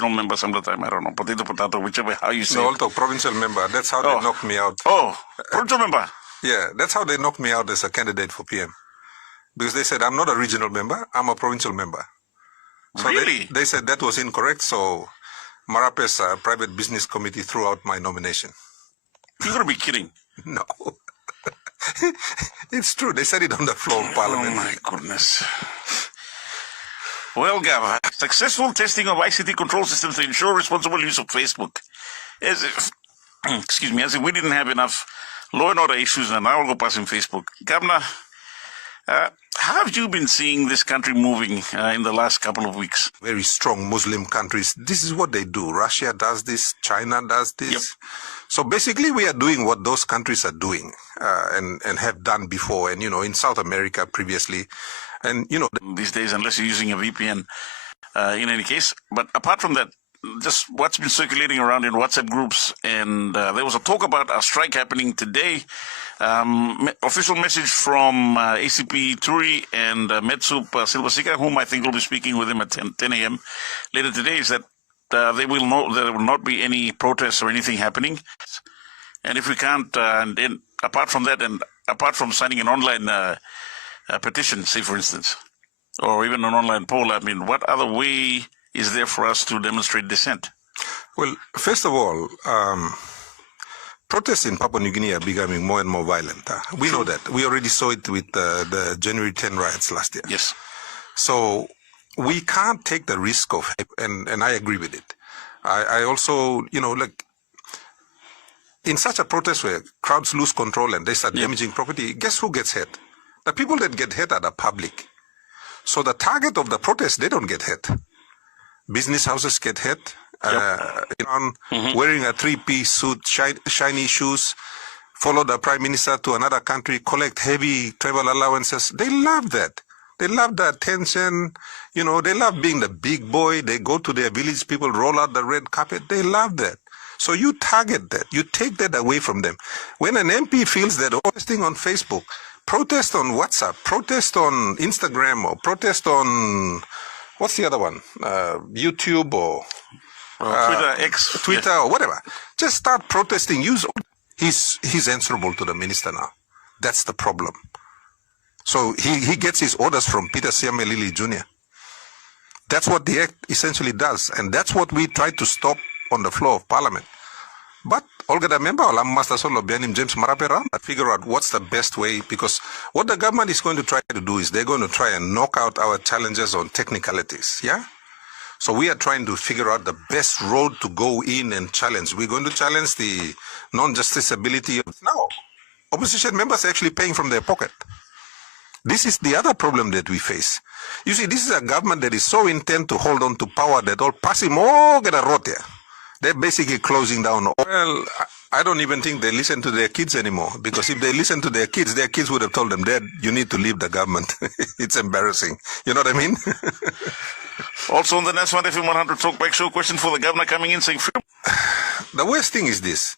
regional member some of the time. I don't know, potato, whichever, how you say No, it. also provincial member. That's how they knocked me out. Oh, provincial member. Yeah, that's how they knocked me out as a candidate for PM. Because they said, I'm not a regional member, I'm a provincial member. So really? they said that was incorrect, so Marape's private business committee threw out my nomination. You're going to be kidding. No. It's true. They said it on the floor of Parliament. Oh, my goodness. Well, Gava, successful testing of ICT control systems to ensure responsible use of Facebook. As if, excuse me, as if we didn't have enough law and order issues, and now we'll go passing Facebook. Governor, how have you been seeing this country moving in the last couple of weeks? Very strong Muslim countries. This is what they do. Russia does this. China does this. Yep. So basically, we are doing what those countries are doing and have done before. And, in South America previously. And, these days, unless you're using a VPN, in any case. But apart from that, just what's been circulating around in WhatsApp groups, and there was a talk about a strike happening today. Official message from ACP Turi and Metsup Silvasika, whom I think will be speaking with him at 10 a.m. later today, is that there will not be any protests or anything happening. And if we can't, and then apart from that, and apart from signing an online petition, say for instance, or even an online poll, I mean, what other way is there for us to demonstrate dissent? Well, first of all, protests in Papua New Guinea are becoming more and more violent. We know that. We already saw it with the January 10 riots last year. Yes. So we can't take the risk of, and I agree with it. I also, like, in such a protest where crowds lose control and they start damaging property, guess who gets hurt? The people that get hurt are the public. So the target of the protest, they don't get hurt. Business houses get hit. Wearing a three-piece suit, shiny shoes, follow the prime minister to another country, collect heavy travel allowances. They love that. They love the attention. They love being the big boy. They go to their village, people roll out the red carpet. They love that. So you target that. You take that away from them. When an MP feels that posting on Facebook, protest on WhatsApp, protest on Instagram, or protest on, what's the other one? YouTube or Twitter, or whatever. Just start protesting. He's answerable to the minister now. That's the problem. So he gets his orders from Peter Siamelili Jr. That's what the act essentially does, and that's what we try to stop on the floor of Parliament. But Olga the member, Master Solo Bianim James Marapera, figure out what's the best way, because what the government is going to try to do is they're going to try and knock out our challenges on technicalities, yeah? So we are trying to figure out the best road to go in and challenge. We're going to challenge the non-justiciability of now. Opposition members are actually paying from their pocket. This is the other problem that we face. You see, this is a government that is so intent to hold on to power that all passing more get a rote. They're basically closing down. Well, I don't even think they listen to their kids anymore, because if they listen to their kids would have told them, Dad, you need to leave the government. It's embarrassing. You know what I mean? Also on the next one, FM100 Talkback Show, question for the governor coming in saying, the worst thing is this.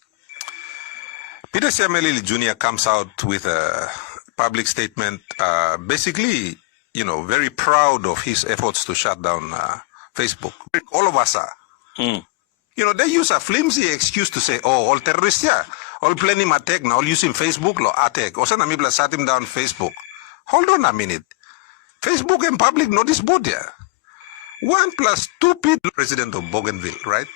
Peter Siamelili Jr. comes out with a public statement, basically, very proud of his efforts to shut down Facebook. All of us are. They use a flimsy excuse to say, all terrorists, all planning attack now, all using Facebook, attack. Or send a shut him down Facebook. Hold on a minute. Facebook and public notice board here. 1 + 2 people, president of Bougainville, right?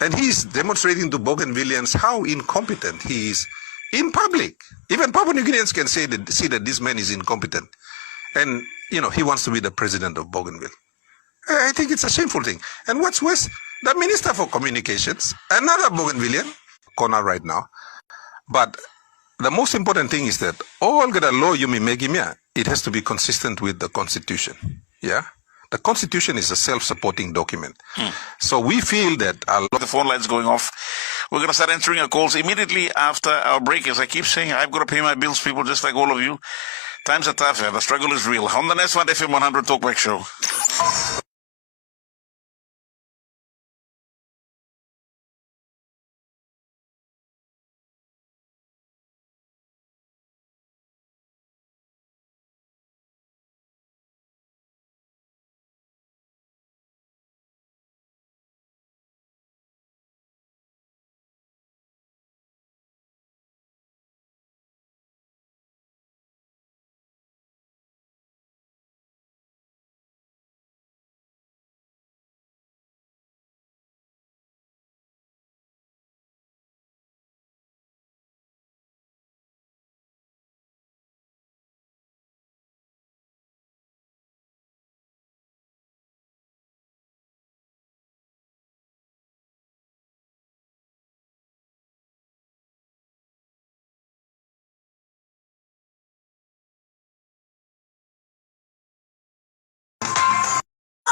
And he's demonstrating to Bougainvilleans how incompetent he is in public. Even Papua New Guineans can see that this man is incompetent. And, he wants to be the president of Bougainville. I think it's a shameful thing. And what's worse, the Minister for Communications, another Bougainvillean, corner right now. But the most important thing is that all the law you may make him, it has to be consistent with the Constitution. Yeah? The Constitution is a self-supporting document. So we feel that the phone line's going off. We're going to start answering our calls immediately after our break. As I keep saying, I've got to pay my bills, people, just like all of you. Times are tough, the struggle is real. On the next one, FM100 Talkback Show.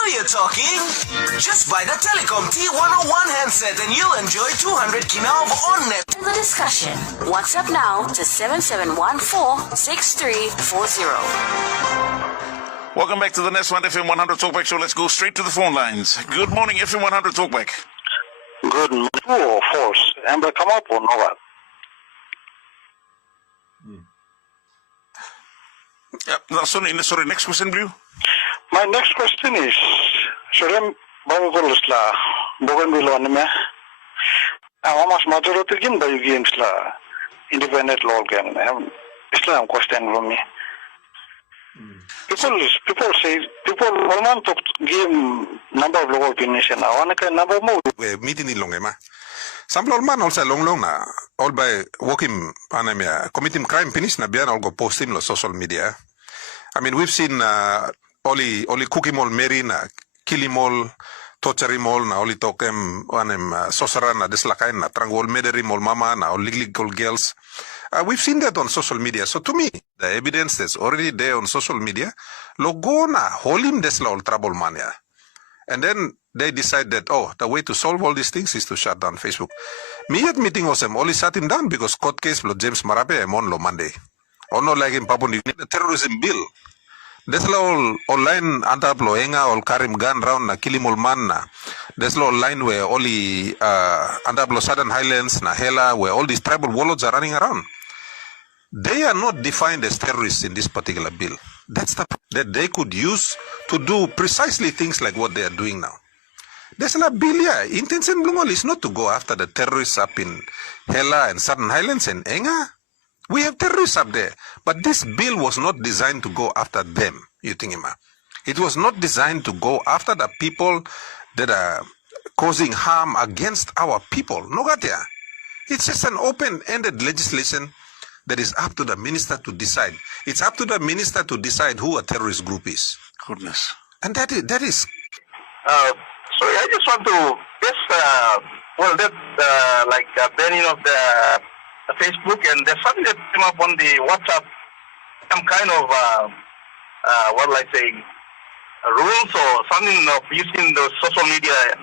Now you're talking. Just buy the Telecom T101 handset and you'll enjoy 200 kina of on-net. In the discussion, WhatsApp now to 7714-6340. Welcome back to the Nest One FM100 Talkback Show. Let's go straight to the phone lines. Good morning, FM100 Talkback. Good morning. True or false? Amber, come up or not? Sorry, next question, Blue. My next question is, Shuram Babugulusla, Bougainville, how much majority game by you games la independent law game? Islam question from me. People say want to give number of local opinions and I want to number more. We meeting in Longema. Some man also long na all by working committing crime finish na biyan all go post him on social media. I mean we've seen only cookie mall Mary na kill him all, torture him all na only talk him sorcerer na deslakain na trangol mederi mall mama na all legal girls. We've seen that on social media. So to me, the evidence that's already there on social media, logo na holim desla all trouble mania. And then they decide that, the way to solve all these things is to shut down Facebook. Me at meeting was only shut him down because court case lo James Marape am on lo Monday. Or no like in Papua New Guinea, the terrorism bill. Desla all online antap lo enga all karim gun round na kilim all man na. Desla online where only antap lo Southern Highlands na Hela where all these tribal warlords are running around. They are not defined as terrorists in this particular bill. That's the that they could use to do precisely things like what they are doing now. There's a bill, intention Blungol is not to go after the terrorists up in Hela and Southern Highlands and Enga. We have terrorists up there. But this bill was not designed to go after them, you think, Ima. It was not designed to go after the people that are causing harm against our people. Nogatia. It's just an open-ended legislation that is up to the minister to decide. It's up to the minister to decide who a terrorist group is. Goodness. And that is. Sorry, I just want to banning of the Facebook and there's something that came up on the WhatsApp. Some kind of rules or something of using the social media.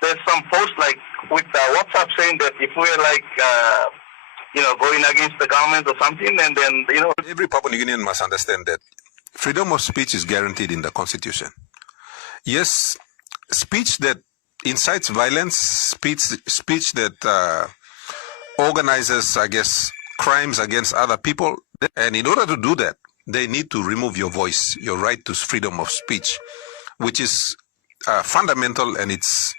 There's some posts like with WhatsApp saying that if we're going against the government or something, and then every Papua New Guinean must understand that freedom of speech is guaranteed in the Constitution. Yes, speech that incites violence, speech that organizes, I guess, crimes against other people, and in order to do that, they need to remove your voice, your right to freedom of speech, which is fundamental and it's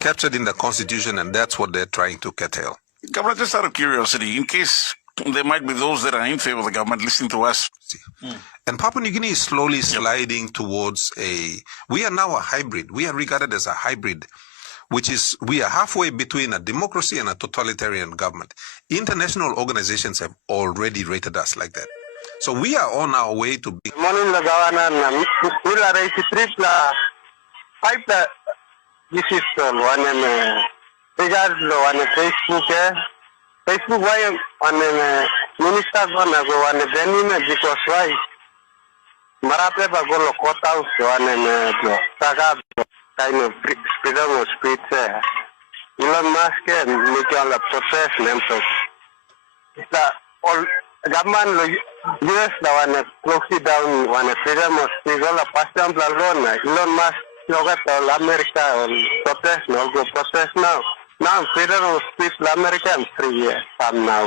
captured in the Constitution, and that's what they're trying to curtail. Governor, just out of curiosity, in case there might be those that are in favor of the government listening to us. And Papua New Guinea is slowly sliding towards we are now a hybrid. We are regarded as a hybrid, which is, we are halfway between a democracy and a totalitarian government. International organizations have already rated us like that. So we are on our way to be. This is one regard one Facebook why one minister gonna go one Benin because why Marape bagolo court house one kind of freedom of speech. Elon Musk and Michael protest themselves. The all government US the one close down one freedom of speech all a pass down Elon Musk. America protest now go protest now. Now freedom of speech America and 3 years from now.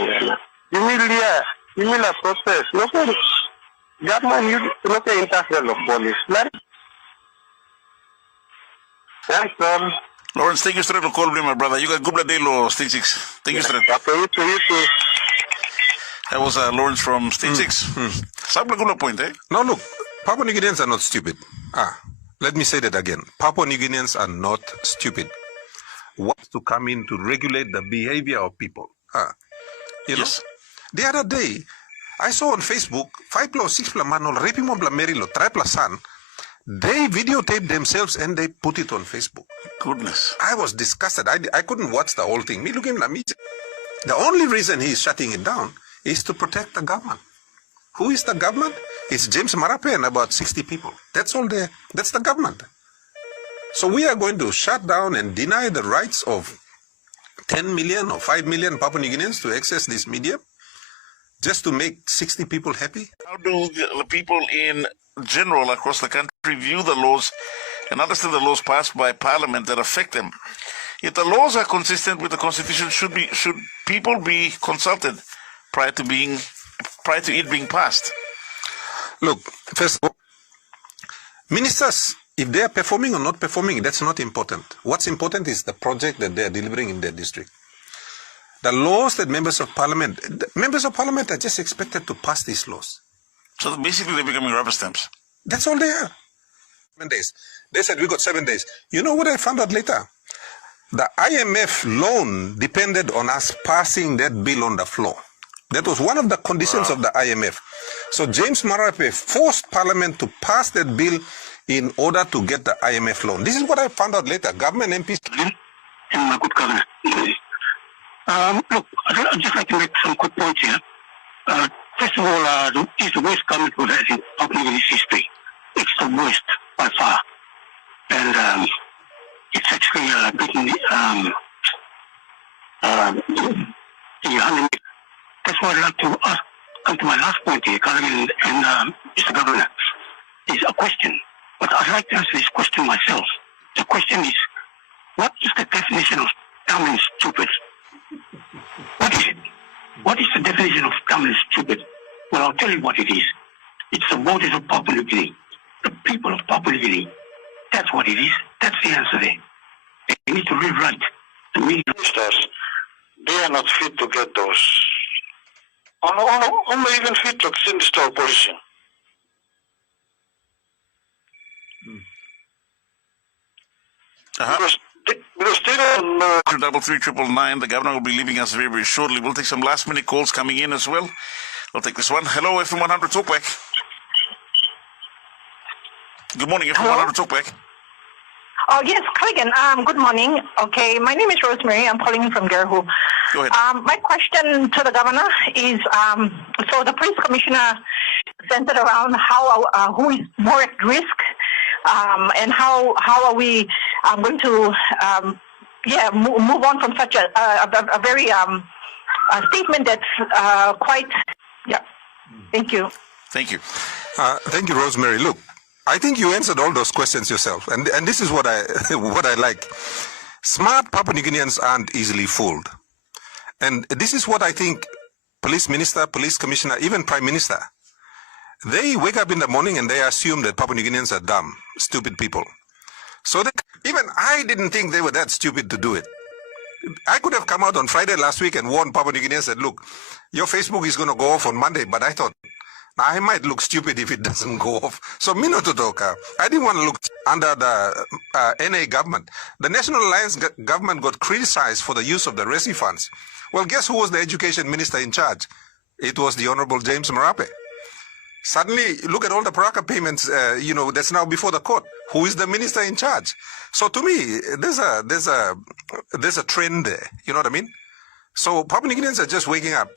You will protest. No government you look at interfere of police. Thanks, sir. Lawrence, thank you for the call, my brother. You got good day, State 6. Thank you, sir. You too. That was Lawrence from State 6. Sabla good point, eh? No, look, Papua New Guineans are not stupid. Let me say that again. Papua New Guineans are not stupid. Wants to come in to regulate the behavior of people. Yes. The other day, I saw on Facebook, 5 or 6 manol raping on Merilo, triple son. They videotaped themselves and they put it on Facebook. Goodness. I was disgusted. I couldn't watch the whole thing. The only reason he's shutting it down is to protect the government. Who is the government? It's James Marape and about 60 people. That's all there. That's the government. So we are going to shut down and deny the rights of 10 million or 5 million Papua New Guineans to access this media just to make 60 people happy? How do the people in general across the country view the laws and understand the laws passed by Parliament that affect them? If the laws are consistent with the Constitution, should people be consulted prior to it being passed? Look, first of all, ministers, if they are performing or not performing, that's not important. What's important is the project that they are delivering in their district. The laws that members of parliament are just expected to pass these laws. So basically they're becoming rubber stamps. That's all they are. 7 days. They said we got 7 days. You know what I found out later? The IMF loan depended on us passing that bill on the floor. That was one of the conditions of the IMF. So James Marape forced Parliament to pass that bill in order to get the IMF loan. This is what I found out later. Government MPs... And my good governor. Look, I'd just like to make some quick points here. First of all, it's the worst government we've had in Papua New Guinea's history. It's the worst by far. And it's actually beaten that's why I'd like to come to my last point here, Culligan and Mr. Governor, is a question. But I'd like to answer this question myself. The question is, what is the definition of dumb and stupid? What is it? What is the definition of dumb and stupid? Well, I'll tell you what it is. It's the voters of Papua New Guinea. The people of Papua New Guinea. That's what it is. That's the answer there. They need to rewrite the meaning. They are not fit to get those. Only even fit to extend this to opposition. Because they don't know. 33399. The governor will be leaving us very, very shortly. We'll take some last minute calls coming in as well. I'll take this one. Hello, FM100 Talkback. Good morning, FM100 Talkback. Oh, yes, Culligan. Good morning. Okay, my name is Rosemary. I'm calling in from Gerhu. Go ahead. My question to the governor is, so the police commissioner centered around who is more at risk, and how are we going to move on from such a very statement that's quite, Thank you. Thank you. Thank you, Rosemary. Look, I think you answered all those questions yourself, and this is what I like. Smart Papua New Guineans aren't easily fooled, and this is what I think. Police minister, police commissioner, even prime minister, they wake up in the morning and they assume that Papua New Guineans are dumb, stupid people. So that even I didn't think they were that stupid to do it. I could have come out on Friday last week and warned Papua New Guineans that, look, your Facebook is going to go off on Monday, but I thought, I might look stupid if it doesn't go off. So, Minototoka, I didn't want to look under the NA government. The National Alliance government got criticized for the use of the RESI funds. Well, guess who was the education minister in charge? It was the Honorable James Marape. Suddenly, look at all the Paraka payments, that's now before the court. Who is the minister in charge? So to me, there's a trend there. You know what I mean? So Papua New Guineans are just waking up.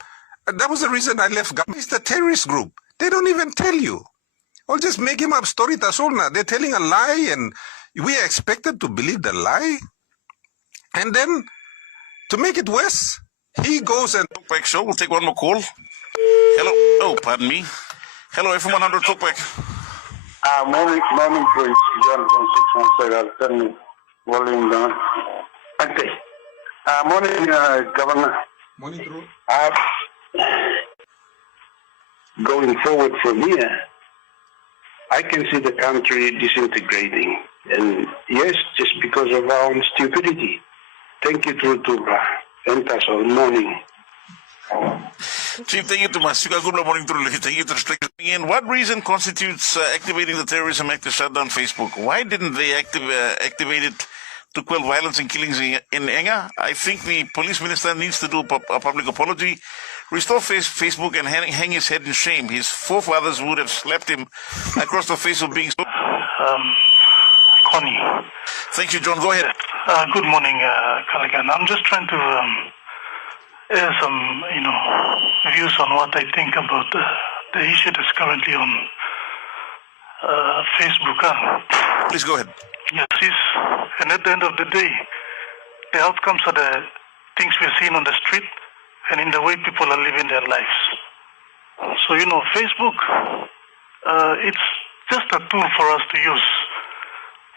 That was the reason I left government. It's the terrorist group. They don't even tell you. Or just make him up story tasolna. They're telling a lie and we are expected to believe the lie. And then to make it worse, he goes and... Talkback show. We'll take one more call. Hello. Oh, pardon me. Hello, FM100 Talkback. Morning, please. John from 617. I'll turn the volume down. Okay. Morning, Governor. Morning, Drew. Going forward from here, I can see the country disintegrating. And yes, just because of our own stupidity. Thank you, Drew, to enter us all morning. Chief, thank you to Masuka. Good morning, Drew. Thank you to restricting in. What reason constitutes activating the Terrorism Act to shut down Facebook? Why didn't they activate it to quell violence and killings in Enga? I think the police minister needs to do a public apology, restore Facebook, and hang his head in shame. His forefathers would have slapped him across the face of being so... Connie. Thank you, John. Go ahead. Good morning, Culligan. I'm just trying to air some, views on what I think about the issue that's currently on Facebook. Please go ahead. Yes, and at the end of the day, the outcomes are the things we're seeing on the street and in the way people are living their lives. So, Facebook, it's just a tool for us to use.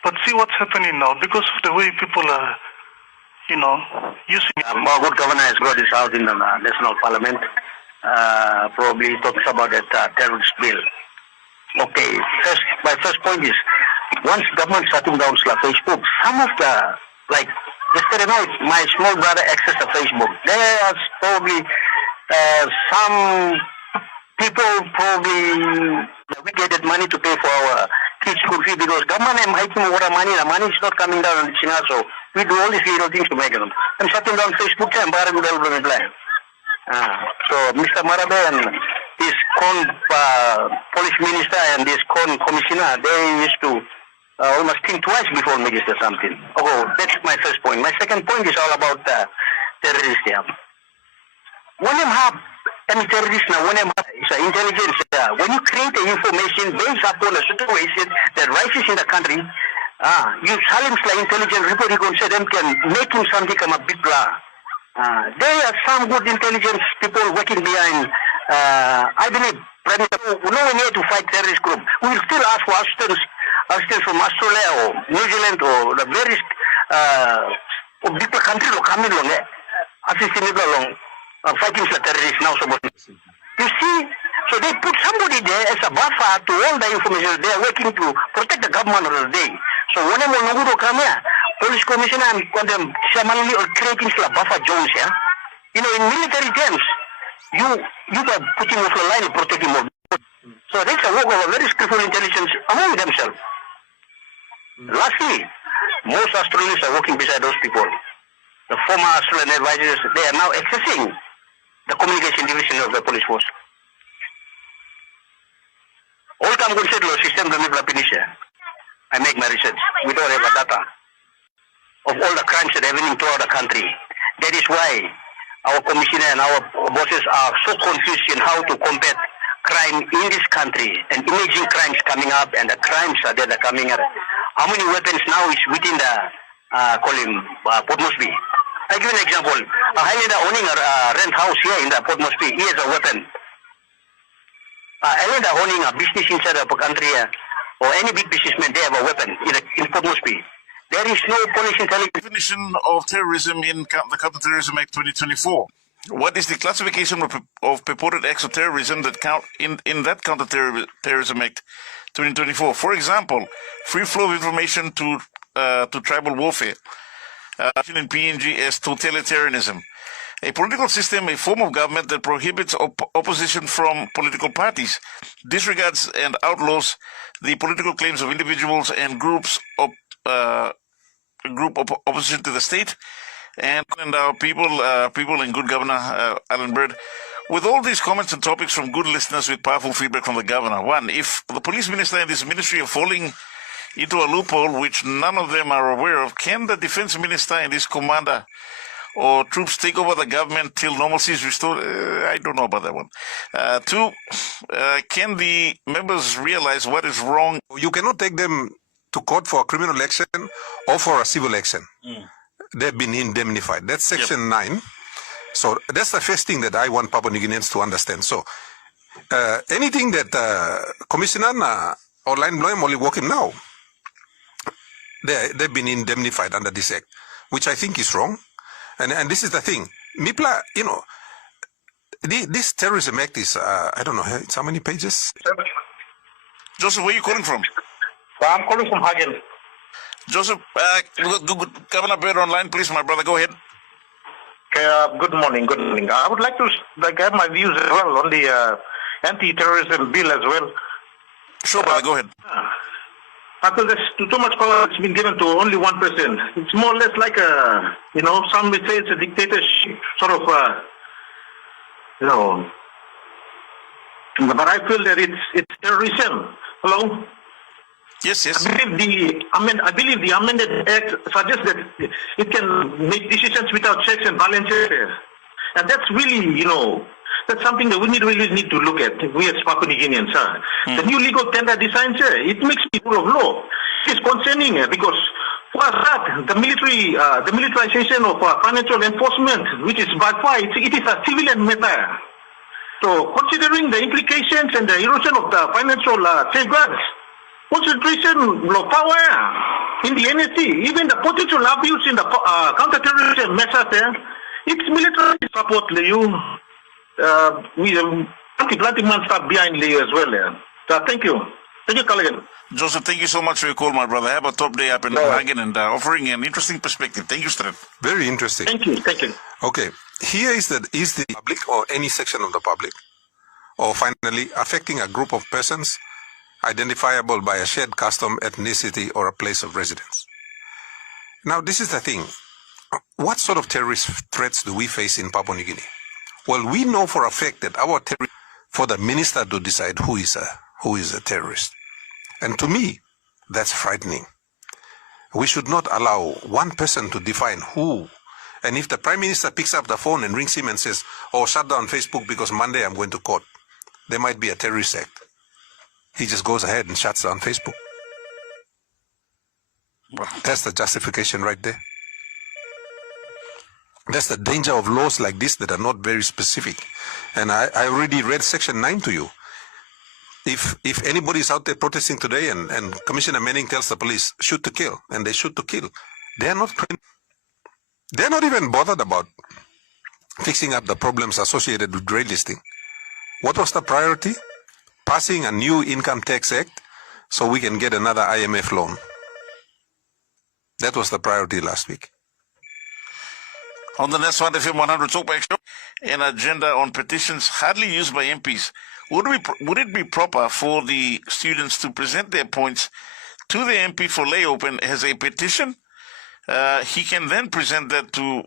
But see what's happening now, because of the way people are, using it. Our good governor has got this out in the National Parliament. Probably talks about that terrorist bill. Okay, my first point is, once government shutting down Facebook, some of the, like, yesterday night, my small brother accessed the Facebook. There's probably some people we get money to pay for our kids' school fee because government is making more money. The money is not coming down on the China, so we do all these little things to make them. I'm shutting down Facebook and very good development plan. So Mr. Marabe and his police minister and this commissioner, they used to almost think twice before making something. Oh, that's my first point. My second point is all about terrorism. When you have any terrorist now, when you have intelligence, when you create the information based upon a situation that rises in the country, you challenge the intelligence report, you can say them can make him something come a big blah. There are some good intelligence people working behind, I believe, no one here to fight terrorist group. We will still ask for assistance from Australia or New Zealand or the various big country will come in along, assisting it along, fighting the terrorists now. You see, so they put somebody there as a buffer to all the information. They are working to protect the government of the day. So whenever Nuguro come here, police commissioner and them creating a buffer zones here. In military terms, you are putting off the line and protecting more. So that's a work of a very skillful intelligence among themselves. Lastly, most Australians are working beside those people. The former Australian advisors, they are now accessing the communication division of the police force. All come good system I make my research. We don't have data of all the crimes that are happening throughout the country. That is why our commissioner and our bosses are so confused in how to combat crime in this country and emerging crimes coming up and the crimes that are coming up. How many weapons now is within the Port Moresby? I give an example. A Highlander owning a rent house here in the Port Moresby, he has a weapon. A Highlander owning a business inside the country or any big businessman, they have a weapon in Port Moresby. There is no police intelligence. Definition of terrorism in the Counter-Terrorism Act 2024. What is the classification of purported acts of terrorism that count in that Counter-Terrorism Act 2024? For example, free flow of information to tribal warfare, in PNG as totalitarianism, a political system, a form of government that prohibits opposition from political parties, disregards and outlaws the political claims of individuals and groups of opposition to the state, and our people and good Governor Allan Bird. With all these comments and topics from good listeners with powerful feedback from the governor, one, if the police minister and his ministry are falling into a loophole which none of them are aware of, can the defense minister and his commander or troops take over the government till normalcy is restored? I don't know about that one. Two, can the members realize what is wrong? You cannot take them to court for a criminal action or for a civil action. They've been indemnified. That's Section 9. So that's the first thing that I want Papua New Guineans to understand. So anything that Commissioner or Line Bloem only working now, they've been indemnified under this act, which I think is wrong. And this is the thing. MIPLA, this Terrorism Act is, I don't know, it's how many pages? Joseph, where are you calling from? I'm calling from Hagen. Joseph, Governor Bird online, please, my brother. Go ahead. Good morning. Good morning. I would like to have my views as well on the anti-terrorism bill as well. Sure, brother. Go ahead. Because there's too much power has been given to only one person. It's more or less like a, some would say it's a dictatorship, sort of, But I feel that it's terrorism. Hello. Yes. I believe the amended act suggests that it can make decisions without checks and balances, and that's really, That's something that we really need to look at, we as Papua New Guineans. The new legal tender designs, it makes me rule of law. It's concerning because for that, the militarization of financial enforcement, which is by far, it is a civilian matter. So considering the implications and the erosion of the financial safeguards, concentration of power in the NSC, even the potential abuse in the counter-terrorism measures, it's military support, Liu. We anti-planting man start behind Liu as well. So thank you. Thank you, Culligan. Joseph, thank you so much for your call, my brother. Have a top day up in Hagen and offering an interesting perspective. Thank you, Strat. Very interesting. Thank you. Thank you. Okay. Here is the public or any section of the public, or finally affecting a group of persons identifiable by a shared custom, ethnicity, or a place of residence. Now, this is the thing. What sort of terrorist threats do we face in Papua New Guinea? Well, we know for a fact that for the minister to decide who is a terrorist. And to me, that's frightening. We should not allow one person to define who. And if the Prime Minister picks up the phone and rings him and says, oh, shut down Facebook because Monday I'm going to court, there might be a terrorist act. He just goes ahead and shuts down Facebook. That's the justification right there. That's the danger of laws like this that are not very specific. And I already read Section 9 to you. If anybody is out there protesting today and Commissioner Manning tells the police, shoot to kill, and they shoot to kill, they're not even bothered about fixing up the problems associated with grey listing. What was the priority? Passing a new income tax act so we can get another IMF loan. That was the priority last week. On the next one, FM100 Talkback Show, an agenda on petitions hardly used by MPs. Would it be proper for the students to present their points to the MP for lay open as a petition? He can then present that to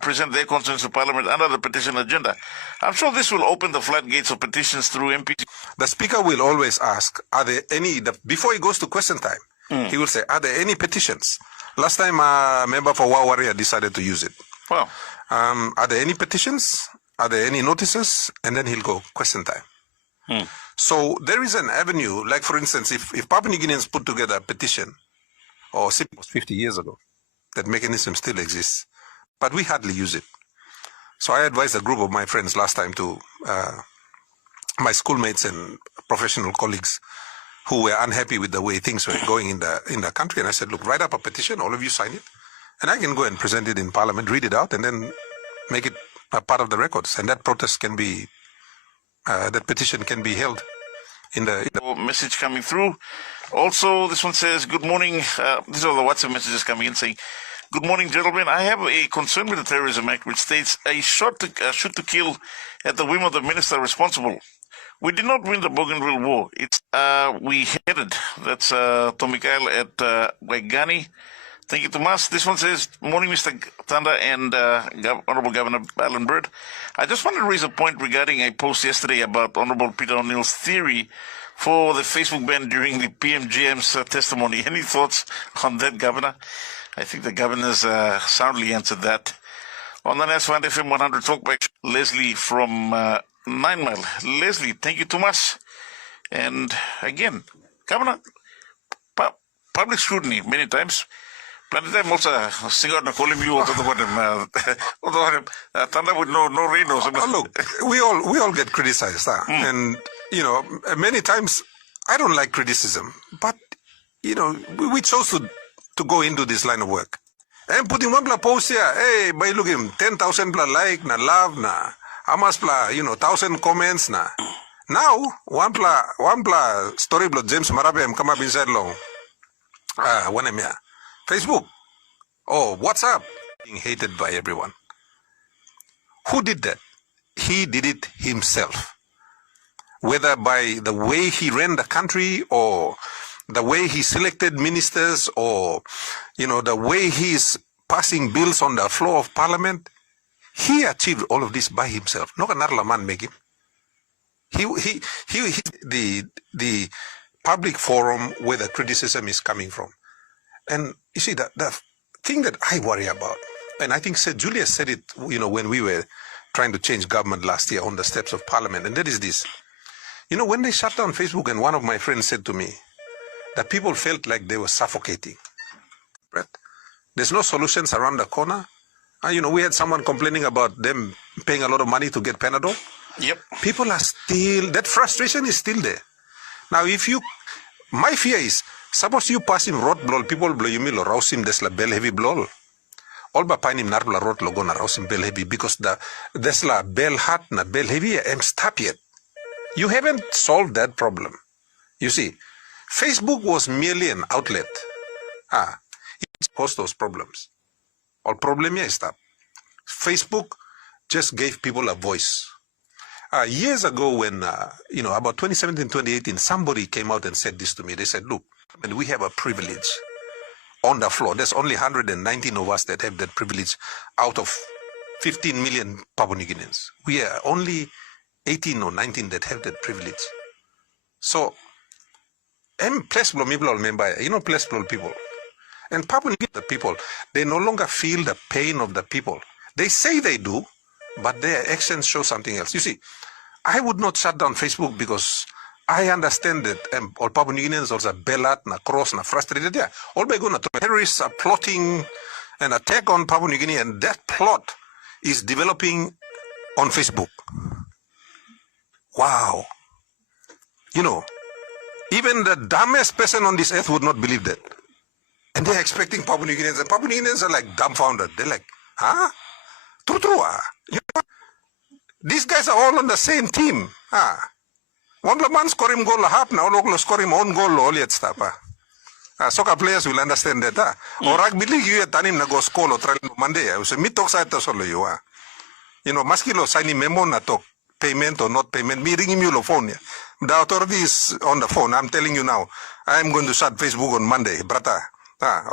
present their concerns to Parliament under the petition agenda. I'm sure this will open the floodgates of petitions through MPs. The Speaker will always ask, are there any, before he goes to question time, he will say, are there any petitions? Last time a member for Wawaria decided to use it. Wow. Are there any petitions? Are there any notices? And then he'll go, question time. So there is an avenue, like for instance, if Papua New Guineans put together a petition, or 50 years ago, that mechanism still exists, but we hardly use it. So I advised a group of my friends last time to my schoolmates and professional colleagues who were unhappy with the way things were going in the country. And I said, look, write up a petition, all of you sign it, and I can go and present it in Parliament, read it out, and then make it a part of the records. And that protest can be, that petition can be held in the message coming through. Also, this one says, good morning. These are the WhatsApp messages coming in saying, good morning, gentlemen. I have a concern with the Terrorism Act, which states a shoot to kill at the whim of the minister responsible. We did not win the Bougainville War. It's we headed. That's Tomikael at Waigani. Thank you, Tomas. This one says, morning, Mr. Tanda and Honorable Governor Allan Bird. I just wanted to raise a point regarding a post yesterday about Honorable Peter O'Neill's theory for the Facebook ban during the PMGM's testimony. Any thoughts on that, Governor? I think the Governor's soundly answered that. On the next one, FM100 Talkback, Leslie from 9 Mile. Leslie, thank you too much. And again, Governor, public scrutiny many times. Plenty time also single na calling you out of the bottom. Tanda with no rain or something. Look, we all get criticized, and you know, many times I don't like criticism, but you know, we chose to go into this line of work. And putting one bla post here, hey, by look him 10,000 bla like na love na, amas bla 1,000 comments na. Now one bla story bla James Marabe come up inside long. One em Facebook. Oh, WhatsApp. Being hated by everyone. Who did that? He did it himself. Whether by the way he ran the country or the way he selected ministers or, you know, the way he's passing bills on the floor of Parliament, he achieved all of this by himself. No another man make him. He the public forum where the criticism is coming from. And you see, the thing that I worry about, and I think Julius said it, you know, when we were trying to change government last year on the steps of Parliament, and that is this. You know, when they shut down Facebook, and one of my friends said to me that people felt like they were suffocating. Right? There's no solutions around the corner. You know, we had someone complaining about them paying a lot of money to get Panadol. Yep. People are still, that frustration is still there. Now, my fear is, suppose you pass him road blow, people blow you milo, rouse him, there's la bell heavy blow. All by pain him narbla road logo na rouse him bell heavy because there's la bell hot na bell heavy and stop yet. You haven't solved that problem. You see, Facebook was merely an outlet. It caused those problems. All problem is stop. Facebook just gave people a voice. Years ago when, about 2017, 2018, somebody came out and said this to me. They said, look, we have a privilege on the floor. There's only 119 of us that have that privilege out of 15 million Papua New Guineans. We are only 18 or 19 that have that privilege. So, place people. And Papua New Guinea people, they no longer feel the pain of the people. They say they do, but their actions show something else. You see, I would not shut down Facebook because I understand that all Papua New Guineans also bellat, na cross, na frustrated. Yeah, all by going to terrorists are plotting an attack on Papua New Guinea, and that plot is developing on Facebook. Wow. You know, even the dumbest person on this earth would not believe that. And they're expecting Papua New Guineans, and Papua New Guineans are like dumbfounded. They're like, huh? True, you know, these guys are all on the same team. One man score him goal half now, local score him own goal all yet stop. Soccer players will understand that. Or rugby league you tanim na go school or trail Monday. So me talk side to solo you. You know, maskilo signing memo na talk payment or not payment. Me ringing you the phone. The authority is on the phone. I'm telling you now. I am going to shut Facebook on Monday, brata.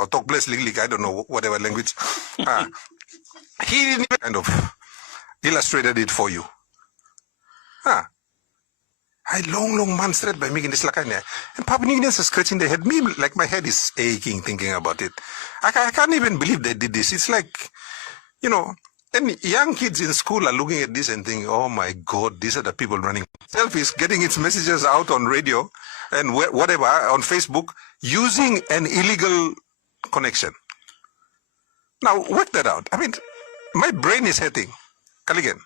Or talk place legally. I don't know whatever language. He kind of illustrated it for you. I long months straight by making this like and Papua New Guineans are scratching their head. Me, like my head is aching thinking about it. I can't even believe they did this. It's like, you know, and young kids in school are looking at this and thinking, oh my God, these are the people running. Self is getting its messages out on radio and whatever on Facebook using an illegal connection. Now, work that out. I mean, my brain is hurting. Culligan.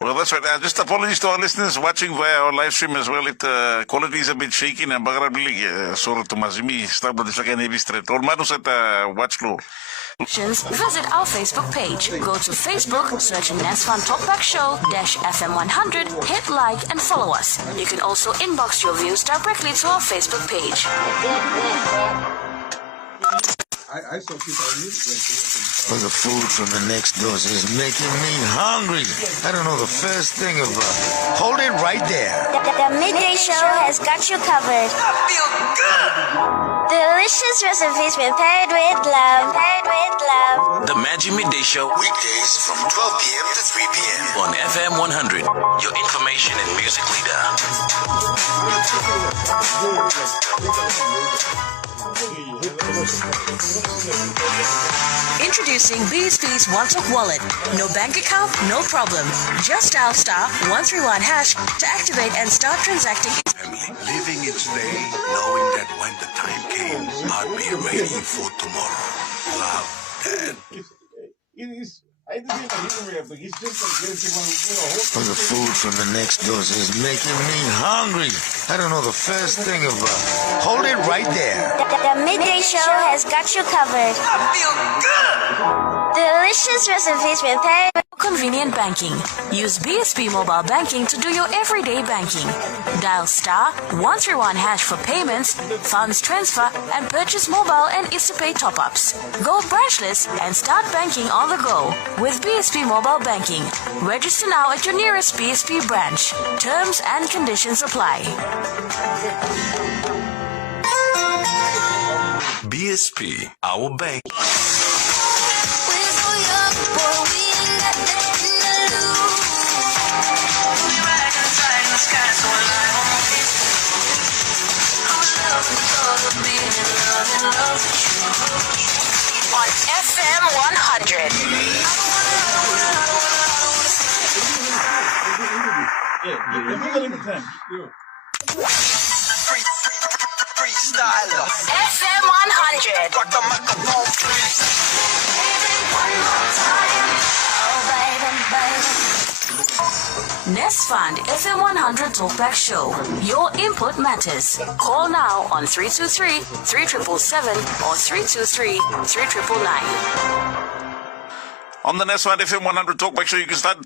Well, that's right. Just apologies to our listeners watching via our live stream as well. Quality is a bit shaky. And bagarabili sorry to mazimi start but this again heavy straight. Or manus at watch low. Visit our Facebook page. Go to Facebook, search Nesfan Talkback Show -FM100, hit like and follow us. You can also inbox your views directly to our Facebook page. I saw people for the food from the next door is making me hungry. I don't know the first thing about it. Hold it right there. The midday show has got you covered. I feel good. Delicious recipes prepared with love. The Magic Midday Show, Weekdays from 12 p.m. to 3 p.m. on FM100, your information and music leader. Introducing BSP's One-Talk Wallet. No bank account, no problem. Just dial *131# to activate and start transacting. Family living its day, knowing that when the time came, I'd be ready for tomorrow. Love, Dad. For the food from the next door is making me hungry. I don't know the first thing about it. Hold it right there. The midday show has got you covered. I feel good. Delicious recipes prepared. Convenient banking. Use BSP mobile banking to do your everyday banking. Dial *131# for payments, funds transfer, and purchase mobile and InstaPay top-ups. Go branchless and start banking on the go with BSP mobile banking. Register now at your nearest BSP branch. Terms and conditions apply. BSP, our bank. On FM100. FM100. Rock the microphone, please. One more time. Oh, baby, baby. Nest Fund FM100 Talkback Show. Your input matters. Call now on 323-3777 or 323-3999. On the Nest Fund FM100 Talkback Show, you can start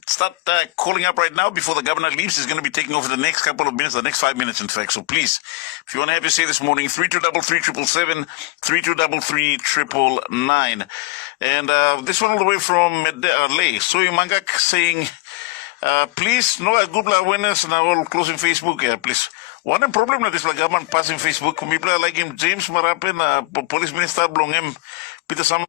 calling up right now before the governor leaves. He's going to be taking over the next couple of minutes, the next 5 minutes, in fact. So please, if you want to have your say this morning, 3233-777, 3233-999. And this one all the way from Lay, Soy Mangak saying, please, no good awareness and all closing Facebook, please. One problem that is like government passing Facebook, people like him, James Marapen, police minister, Blongem, Peter Samuel.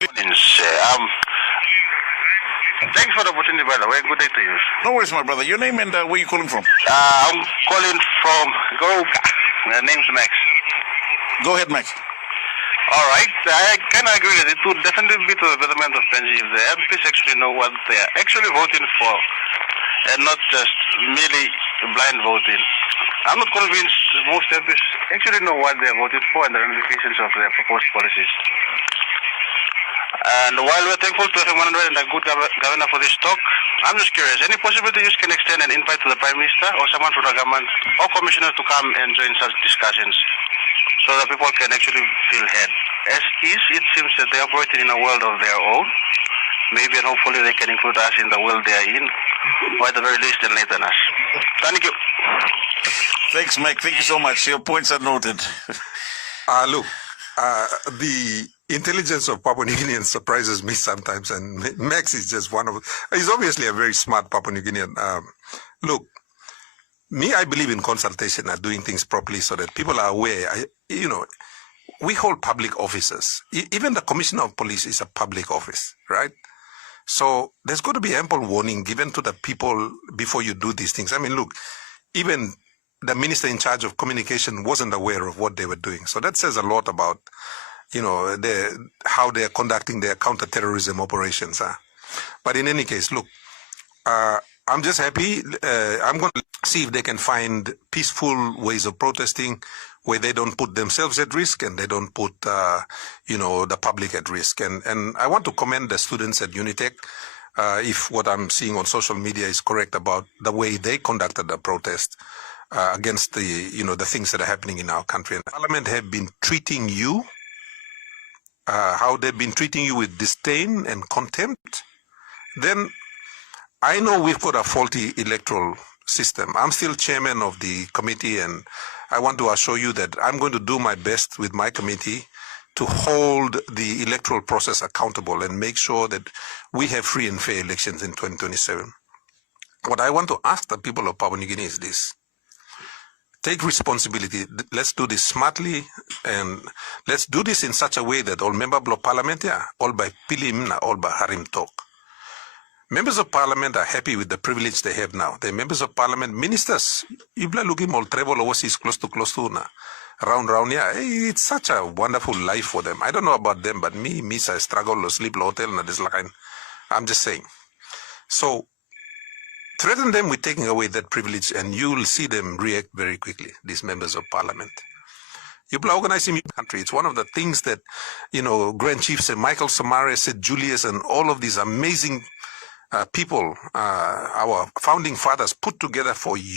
Thanks for the opportunity, by the way. Good day to you. No worries, my brother. Your name and where you calling from? I'm calling from Goka. The name's Max. Go ahead, Max. All right. I can agree that it would definitely be to the betterment of Penji if the MPs actually know what they are actually voting for and not just merely blind voting. I'm not convinced most MPs actually know what they are voting for and the ramifications of their proposed policies. And while we're thankful to FM100 and a good governor for this talk, I'm just curious, any possibility you can extend an invite to the Prime Minister or someone from the government or commissioner to come and join such discussions so that people can actually feel heard? As is, it seems that they're operating in a world of their own. Maybe and hopefully they can include us in the world they are in, or at the very least enlighten us. Thank you. Thanks, Mike. Thank you so much. Your points are noted. Look, the intelligence of Papua New Guineans surprises me sometimes, and Max is just one of. He's obviously a very smart Papua New Guinean. Look, I believe in consultation and doing things properly so that people are aware. We hold public offices. Even the Commissioner of Police is a public office, right? So there's got to be ample warning given to the people before you do these things. I mean, look, even the minister in charge of communication wasn't aware of what they were doing. So that says a lot about, how they're conducting their counter-terrorism operations. But in any case, look, I'm just happy. I'm going to see if they can find peaceful ways of protesting where they don't put themselves at risk and they don't put, the public at risk. And I want to commend the students at Unitec, if what I'm seeing on social media is correct about the way they conducted the protest against the things that are happening in our country. And Parliament have been treating you, how they've been treating you with disdain and contempt, then I know we've got a faulty electoral system. I'm still chairman of the committee, and I want to assure you that I'm going to do my best with my committee to hold the electoral process accountable and make sure that we have free and fair elections in 2027. What I want to ask the people of Papua New Guinea is this. Take responsibility. Let's do this smartly, and let's do this in such a way that all member of parliament, all by pilim, all by harim talk. Members of parliament are happy with the privilege they have now. They're members of parliament, ministers. Ibla looking all travel overseas close to na. Round, it's such a wonderful life for them. I don't know about them, but me, I struggle to sleep in hotel na this line. I'm just saying. So, threaten them with taking away that privilege, and you will see them react very quickly, these members of parliament. You organizing your country. It's one of the things that, Grand Chief said, Michael Samare said, Julius, and all of these amazing people, our founding fathers put together for you.